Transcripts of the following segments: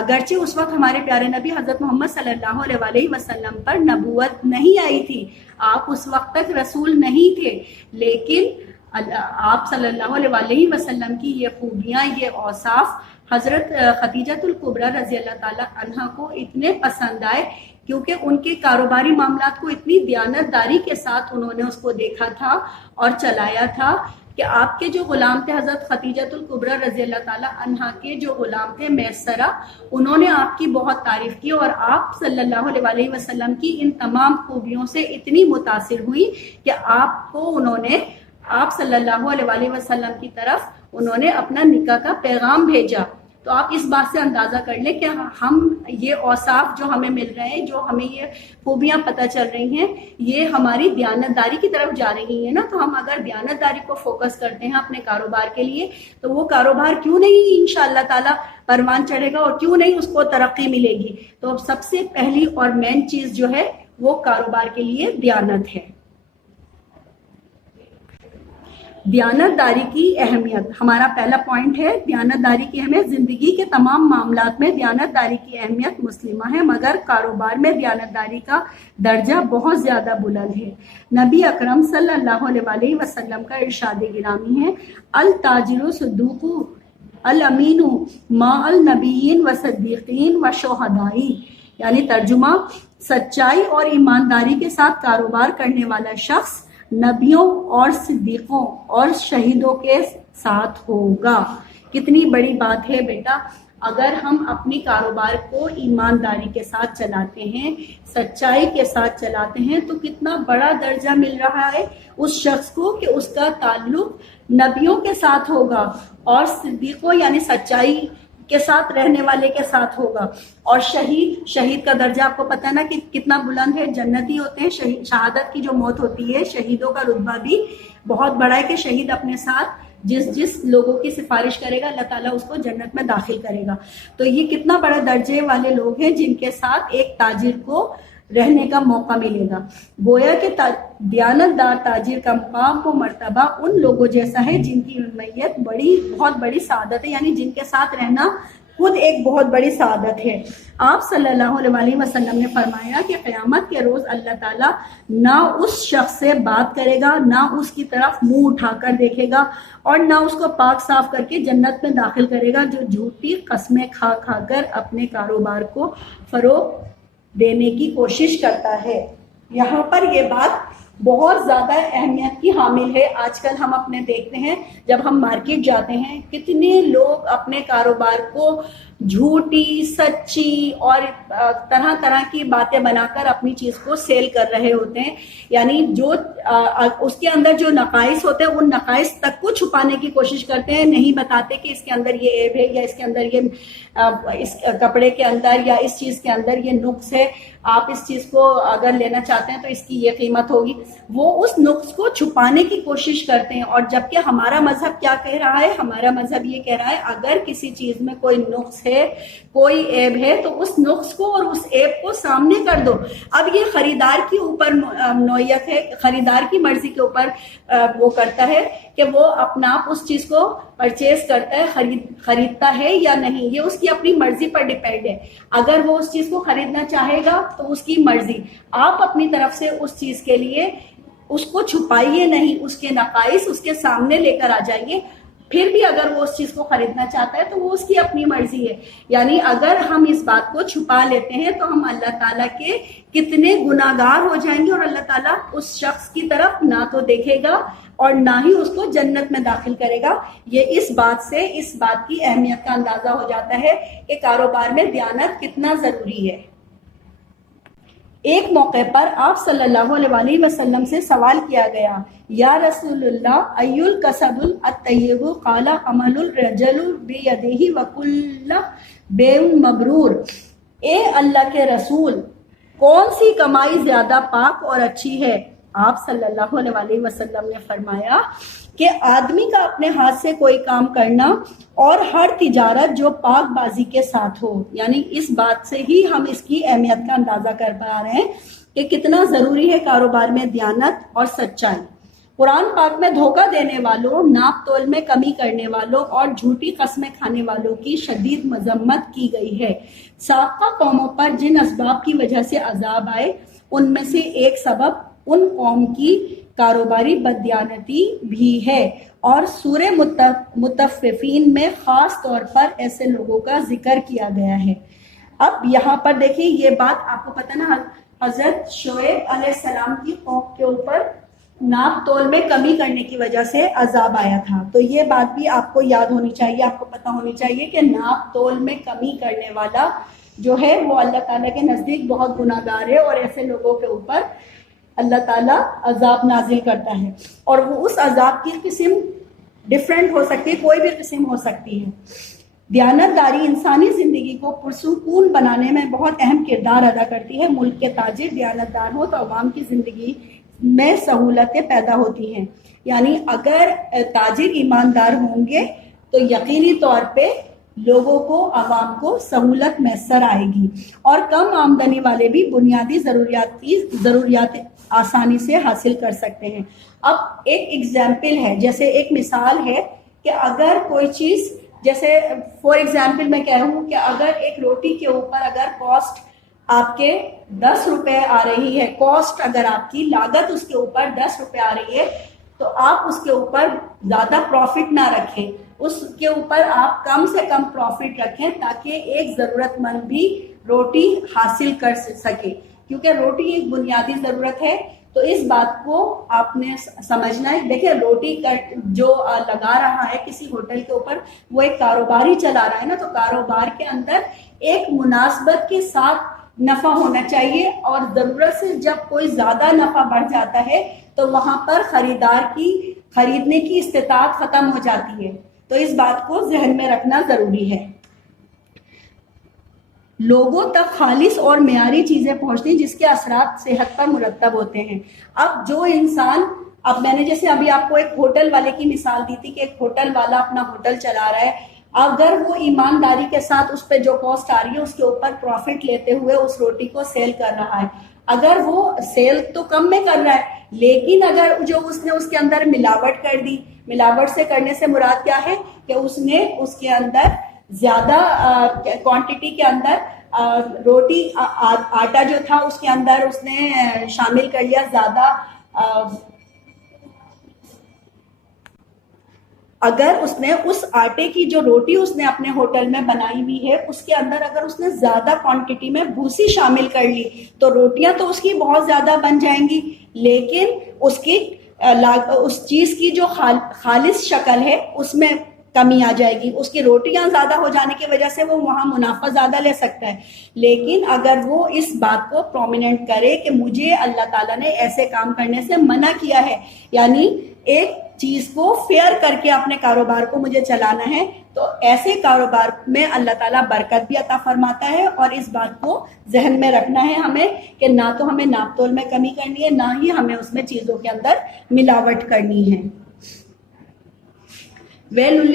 اگرچہ اس وقت ہمارے پیارے نبی حضرت محمد صلی اللہ علیہ وسلم پر نبوت نہیں آئی تھی، آپ اس وقت تک رسول نہیں تھے، لیکن آپ صلی اللہ علیہ وسلم کی یہ خوبیاں، یہ اوصاف حضرت خدیجہ الکبریٰ رضی اللہ تعالی عنہا کو اتنے پسند آئے، کیونکہ ان کے کاروباری معاملات کو اتنی دیانتداری کے ساتھ انہوں نے اس کو دیکھا تھا اور چلایا تھا کہ آپ کے جو غلام تھے حضرت خدیجہ الکبریٰ رضی اللہ تعالی عنہا کے جو غلام تھے میسرہ، انہوں نے آپ کی بہت تعریف کی اور آپ صلی اللہ علیہ وسلم کی ان تمام خوبیوں سے اتنی متاثر ہوئی کہ آپ صلی اللہ علیہ وسلم کی طرف انہوں نے اپنا نکاح کا پیغام بھیجا۔ تو آپ اس بات سے اندازہ کر لیں کہ ہم یہ اوصاف جو ہمیں مل رہے ہیں، جو ہمیں یہ خوبیاں پتہ چل رہی ہیں، یہ ہماری دیانتداری کی طرف جا رہی ہیں نا۔ تو ہم اگر دیانتداری کو فوکس کرتے ہیں اپنے کاروبار کے لیے، تو وہ کاروبار کیوں نہیں انشاءاللہ تعالی پروان چڑھے گا اور کیوں نہیں اس کو ترقی ملے گی۔ تو سب سے پہلی اور مین چیز جو ہے وہ کاروبار کے لیے دیانت ہے۔ دیانتداری کی اہمیت، ہمارا پہلا پوائنٹ ہے دیانتداری کی اہمیت۔ زندگی کے تمام معاملات میں دیانتداری کی اہمیت مسلمہ ہے، مگر کاروبار میں دیانتداری کا درجہ بہت زیادہ بلند ہے۔ نبی اکرم صلی اللہ علیہ وسلم کا ارشاد گرامی ہے، التاجر صدوق الامین مع النبیین و صدیقین و شہدائی، یعنی ترجمہ، سچائی اور ایمانداری کے ساتھ کاروبار کرنے والا شخص نبیوں اور صدیقوں اور شہیدوں کے ساتھ ہوگا۔ کتنی بڑی بات ہے بیٹا، اگر ہم اپنی کاروبار کو ایمانداری کے ساتھ چلاتے ہیں، سچائی کے ساتھ چلاتے ہیں، تو کتنا بڑا درجہ مل رہا ہے اس شخص کو کہ اس کا تعلق نبیوں کے ساتھ ہوگا اور صدیقوں یعنی سچائی کے ساتھ رہنے والے کے ساتھ ہوگا، اور شہید کا درجہ آپ کو پتہ ہے نا کہ کتنا بلند ہے، جنتی ہوتے ہیں۔ شہادت کی جو موت ہوتی ہے، شہیدوں کا رتبہ بھی بہت بڑا ہے کہ شہید اپنے ساتھ جس لوگوں کی سفارش کرے گا اللہ تعالیٰ اس کو جنت میں داخل کرے گا۔ تو یہ کتنا بڑا درجے والے لوگ ہیں جن کے ساتھ ایک تاجر کو رہنے کا موقع ملے گا۔ گویا کہ دیانتدار تاجر کا مقام و مرتبہ ان لوگوں جیسا ہے جن کی میت بہت بڑی سعادت ہے، یعنی جن کے ساتھ رہنا خود ایک بہت بڑی سعادت ہے۔ آپ صلی اللہ علیہ وسلم نے فرمایا کہ قیامت کے روز اللہ تعالیٰ نہ اس شخص سے بات کرے گا، نہ اس کی طرف منہ اٹھا کر دیکھے گا، اور نہ اس کو پاک صاف کر کے جنت میں داخل کرے گا، جو جھوٹی قسمیں کھا کر اپنے کاروبار کو فروغ دینے کی کوشش کرتا ہے۔ یہاں پر یہ بات بہت زیادہ اہمیت کی حامل ہے۔ آج کل ہم اپنے دیکھتے ہیں، جب ہم مارکیٹ جاتے ہیں، کتنے لوگ اپنے کاروبار کو جھوٹی، سچی اور طرح طرح کی باتیں بنا کر اپنی چیز کو سیل کر رہے ہوتے ہیں، یعنی جو اس کے اندر جو نقائص ہوتے ہیں ان نقائص تک کو چھپانے کی کوشش کرتے ہیں، نہیں بتاتے کہ اس کے اندر یہ عیب ہے، یا اس کے اندر یہ اس کپڑے کے اندر یا اس چیز کے اندر یہ نقص ہے، آپ اس چیز کو اگر لینا چاہتے ہیں تو اس کی یہ قیمت ہوگی۔ وہ اس نقص کو چھپانے کی کوشش کرتے ہیں، اور جبکہ ہمارا مذہب کیا کہہ رہا ہے؟ ہمارا مذہب یہ کہہ رہا ہے اگر کسی چیز میں کوئی نقص ہے، کوئی عیب ہے، تو اس نقص کو اور اس عیب کو سامنے کر دو۔ اب یہ خریدار کے اوپر نوعیت ہے، خریدار کی مرضی کے اوپر وہ کرتا ہے کہ وہ اپنا آپ اس چیز کو پرچیز کرتا ہے، خریدتا ہے یا نہیں، یہ اس کی اپنی مرضی پر ڈیپینڈ ہے۔ اگر وہ اس چیز کو خریدنا چاہے گا تو اس کی مرضی، آپ اپنی طرف سے اس چیز کے لیے اس کو چھپائیے نہیں، اس کے نقائص اس کے سامنے لے کر آ جائیے۔ پھر بھی اگر وہ اس چیز کو خریدنا چاہتا ہے تو وہ اس کی اپنی مرضی ہے۔ یعنی اگر ہم اس بات کو چھپا لیتے ہیں تو ہم اللہ تعالیٰ کے کتنے گناہگار ہو جائیں گے، اور اللہ تعالیٰ اس شخص کی طرف نہ تو دیکھے گا اور نہ ہی اس کو جنت میں داخل کرے گا۔ یہ اس بات کی اہمیت کا اندازہ ہو جاتا ہے کہ کاروبار میں دیانت کتنا ضروری ہے۔ ایک موقع پر آپ صلی اللہ علیہ وسلم سے سوال کیا گیا، یا رسول اللہ ای الکسب الطیب؟ قال عمل الرجل بیدہ وکل بیع مبرور۔ اے اللہ کے رسول، کون سی کمائی زیادہ پاک اور اچھی ہے؟ آپ صلی اللہ علیہ وسلم نے فرمایا کہ آدمی کا اپنے ہاتھ سے کوئی کام کرنا اور ہر تجارت جو پاک بازی کے ساتھ ہو۔ یعنی اس بات سے ہی ہم اس کی اہمیت کا اندازہ کر پا رہے ہیں کہ کتنا ضروری ہے کاروبار میں دیانت اور سچائی۔ قرآن پاک میں دھوکہ دینے والوں، ناپ تول میں کمی کرنے والوں اور جھوٹی قسمیں کھانے والوں کی شدید مذمت کی گئی ہے۔ سابقہ قوموں پر جن اسباب کی وجہ سے عذاب آئے ان میں سے ایک سبب ان قوم کی کاروباری بددیانتی بھی ہے، اور سورہ مطففین میں خاص طور پر ایسے لوگوں کا ذکر کیا گیا ہے۔ اب یہاں پر دیکھیں، یہ بات آپ کو پتہ نا، حضرت شعیب علیہ السلام کی قوم کے اوپر ناپ تول میں کمی کرنے کی وجہ سے عذاب آیا تھا، تو یہ بات بھی آپ کو یاد ہونی چاہیے، آپ کو پتہ ہونی چاہیے کہ ناپ تول میں کمی کرنے والا جو ہے وہ اللہ تعالیٰ کے نزدیک بہت گناہ گار ہے، اور ایسے لوگوں کے اوپر اللہ تعالیٰ عذاب نازل کرتا ہے، اور وہ اس عذاب کی قسم ڈفرینٹ ہو سکتی ہے، کوئی بھی قسم ہو سکتی ہے۔ دیانت داری انسانی زندگی کو پرسکون بنانے میں بہت اہم کردار ادا کرتی ہے۔ ملک کے تاجر دیانت دار ہو تو عوام کی زندگی میں سہولتیں پیدا ہوتی ہیں، یعنی اگر تاجر ایماندار ہوں گے تو یقینی طور پہ لوگوں کو، عوام کو سہولت میسر آئے گی، اور کم آمدنی والے بھی بنیادی ضروریات آسانی سے حاصل کر سکتے ہیں۔ اب ایک ایگزامپل ہے، جیسے ایک مثال ہے کہ اگر کوئی چیز، جیسے فور ایگزامپل میں کہہ ہوں کہ اگر ایک روٹی کے اوپر اگر کاسٹ آپ کے 10 روپے آ رہی ہے، کاسٹ اگر آپ کی لاگت اس کے اوپر 10 روپے آ رہی ہے، تو آپ اس کے اوپر زیادہ پروفٹ نہ رکھیں، اس کے اوپر آپ کم سے کم پروفٹ رکھیں تاکہ ایک ضرورت مند بھی روٹی حاصل کر سکے، کیونکہ روٹی ایک بنیادی ضرورت ہے۔ تو اس بات کو آپ نے سمجھنا ہے۔ دیکھیں، روٹی جو لگا رہا ہے کسی ہوٹل کے اوپر، وہ ایک کاروباری چلا رہا ہے نا، تو کاروبار کے اندر ایک مناسبت کے ساتھ نفع ہونا چاہیے، اور ضرورت سے جب کوئی زیادہ نفع بڑھ جاتا ہے تو وہاں پر خریدار کی خریدنے کی استطاعت ختم ہو جاتی ہے، تو اس بات کو ذہن میں رکھنا ضروری ہے۔ لوگوں تک خالص اور معیاری چیزیں پہنچتی جس کے اثرات صحت پر مرتب ہوتے ہیں۔ اب جو انسان، اب میں نے جیسے ابھی آپ کو ایک ہوٹل والے کی مثال دی تھی کہ ایک ہوٹل والا اپنا ہوٹل چلا رہا ہے، اگر وہ ایمانداری کے ساتھ اس پہ جو کاسٹ آ رہی ہے اس کے اوپر پروفٹ لیتے ہوئے اس روٹی کو سیل کر رہا ہے، اگر وہ سیل تو کم میں کر رہا ہے، لیکن اگر جو اس نے اس کے اندر ملاوٹ کر دی، ملاوٹ سے کرنے سے مراد کیا ہے کہ اس نے اس کے اندر زیادہ کوانٹٹی کے اندر روٹی، آٹا جو تھا اس کے اندر اس نے شامل کر لیا زیادہ، اگر اس نے اس آٹے کی جو روٹی اس نے اپنے ہوٹل میں بنائی ہوئی ہے اس کے اندر اگر اس نے زیادہ کوانٹٹی میں بھوسی شامل کر لی تو روٹیاں تو اس کی بہت زیادہ بن جائیں گی، لیکن اس چیز کی جو خالص شکل ہے اس میں کمی آ جائے گی، اس کی روٹیاں زیادہ ہو جانے کی وجہ سے وہ وہاں منافع زیادہ لے سکتا ہے۔ لیکن اگر وہ اس بات کو پرومیننٹ کرے کہ مجھے اللہ تعالیٰ نے ایسے کام کرنے سے منع کیا ہے، یعنی ایک چیز کو فیئر کر کے اپنے کاروبار کو مجھے چلانا ہے، تو ایسے کاروبار میں اللہ تعالیٰ برکت بھی عطا فرماتا ہے، اور اس بات کو ذہن میں رکھنا ہے ہمیں کہ نہ تو ہمیں ناپ تول میں کمی کرنی ہے، نہ ہی ہمیں اس میں چیزوں کے اندر ملاوٹ کرنی ہے۔ وَيْلٌ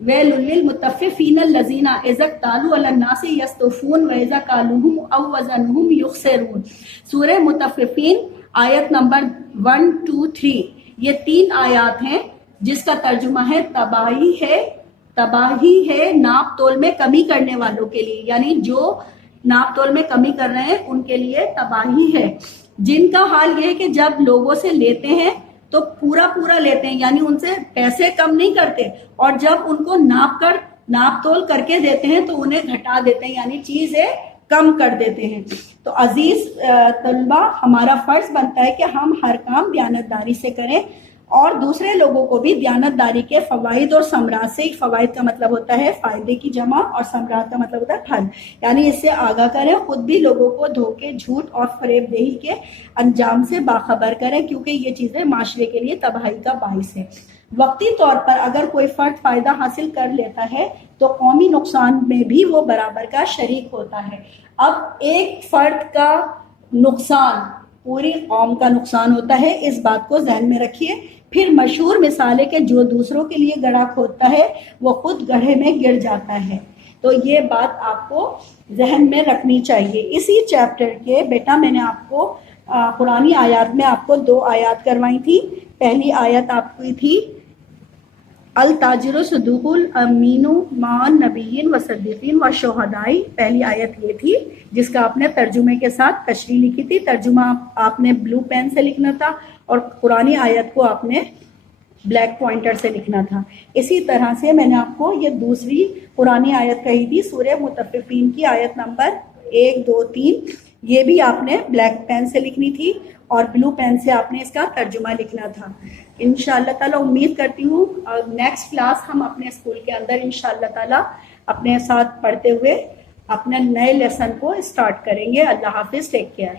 لِّلْمُطَفِّفِينَ الَّذِينَ إِذَا اكْتَالُوا عَلَى النَّاسِ يَسْتَوْفُونَ وَإِذَا كَالُوهُمْ أَو وَّزَنُوهُمْ يُخْسِرُونَ۔ سورہ مطففین آیت نمبر 1 2 3، یہ 3 آیات ہیں جس کا ترجمہ ہے تباہی ہے ناپ تول میں کمی کرنے والوں کے لیے، یعنی جو ناپ تول میں کمی کر رہے ہیں ان کے لیے تباہی ہے، جن کا حال یہ ہے کہ جب لوگوں سے لیتے ہیں تو پورا لیتے ہیں، یعنی ان سے پیسے کم نہیں کرتے، اور جب ان کو ناپ تول کر کے دیتے ہیں تو انہیں گھٹا دیتے ہیں، یعنی چیزیں کم کر دیتے ہیں۔ تو عزیز طلبہ، ہمارا فرض بنتا ہے کہ ہم ہر کام دیانتداری سے کریں، اور دوسرے لوگوں کو بھی دیانتداری کے فوائد اور ثمرات سے، فوائد کا مطلب ہوتا ہے فائدے کی جمع، اور ثمرات کا مطلب ہوتا ہے پھل، یعنی اس سے آگاہ کریں، خود بھی لوگوں کو دھوکے، جھوٹ اور فریب دہی کے انجام سے باخبر کریں، کیونکہ یہ چیزیں معاشرے کے لیے تباہی کا باعث ہے۔ وقتی طور پر اگر کوئی فرد فائدہ حاصل کر لیتا ہے تو قومی نقصان میں بھی وہ برابر کا شریک ہوتا ہے۔ اب ایک فرد کا نقصان پوری قوم کا نقصان ہوتا ہے، اس بات کو ذہن میں رکھیے۔ پھر مشہور مثال ہے کہ جو دوسروں کے لیے گڑھا کھودتا ہے وہ خود گڑھے میں گر جاتا ہے، تو یہ بات آپ کو ذہن میں رکھنی چاہیے۔ اسی چیپٹر کے بیٹا میں نے آپ کو قرآنی آیات میں آپ کو 2 آیات کروائی تھی. پہلی آیت آپ کی تھی التاجر صدوق الامین مع نبیین و صدیقین و شہدائی. پہلی آیت یہ تھی جس کا آپ نے ترجمے کے ساتھ تشریح لکھی تھی. ترجمہ آپ نے بلو پین سے لکھنا تھا اور قرآنی آیت کو آپ نے بلیک پوائنٹر سے لکھنا تھا. اسی طرح سے میں نے آپ کو یہ دوسری قرآنی آیت کہی تھی سورہ مطففین کی آیت نمبر 1 2 3. یہ بھی آپ نے بلیک پین سے لکھنی تھی اور بلو پین سے آپ نے اس کا ترجمہ لکھنا تھا. انشاءاللہ تعالیٰ امید کرتی ہوں نیکسٹ کلاس ہم اپنے اسکول کے اندر انشاءاللہ تعالیٰ اپنے ساتھ پڑھتے ہوئے اپنے نئے لیسن کو اسٹارٹ کریں گے. اللہ حافظ. Take care.